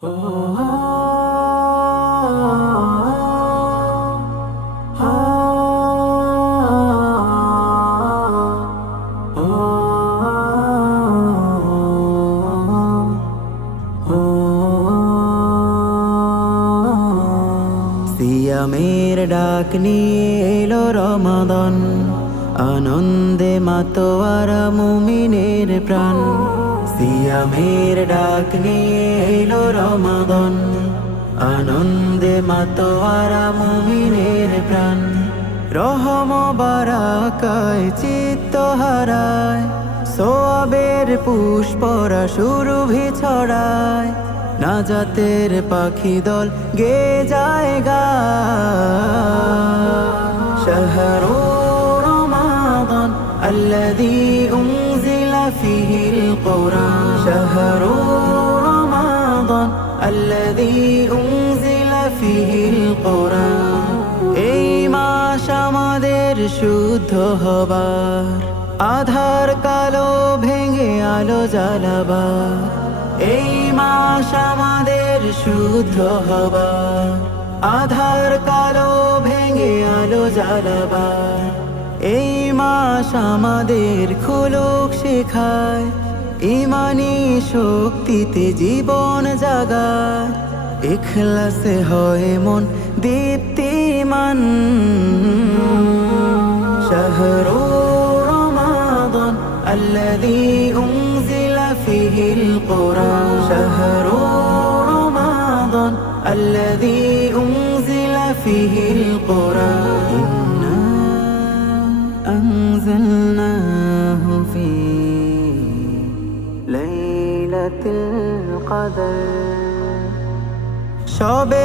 সিয়ামের ডাক নিয়ে এলো রমাদান, আনন্দে মাতোয়ারা মুমিনের প্রাণ। সিয়ামের ডাক নিয়ে এলো রমাদান, আনন্দে মাতোয়ারা মুমিনের প্রাণ। রহম বারাকায় চিত্ত হারায়, সোয়াবের পুষ্পরা সুরভি ছড়ায়। নাজাতের পাখি দল গে জায়গা শাহরু রমাদান আল্লাযী উনজিলা ফীহিল কুরআন। শাহরু রমাদান আল্লাযী উনজিলা ফীহিল কুরআন। এই মাস আমাদের শুদ্ধ হবার, আধার কালো ভেঙে আলো জ্বালাবার। এই মাস আমাদের শুদ্ধ হবার, আধার কালো ভেঙে আলো জ্বালাবার। এই মাস আমাদের খুলুক শেখায়, ইমানি শক্তিতে জীবন জাগায়। ইখলাসে হয় মন দীপ্তিমান। শাহরু রমাদান আল্লাযী উনজিলা ফীহিল কুরআন। শাহরু রমাদান আল্লাযী উনজিলা ফীহিল কুরআন। ইন্না আনজালনাহু ফী লাইলাতিল কদর। সবে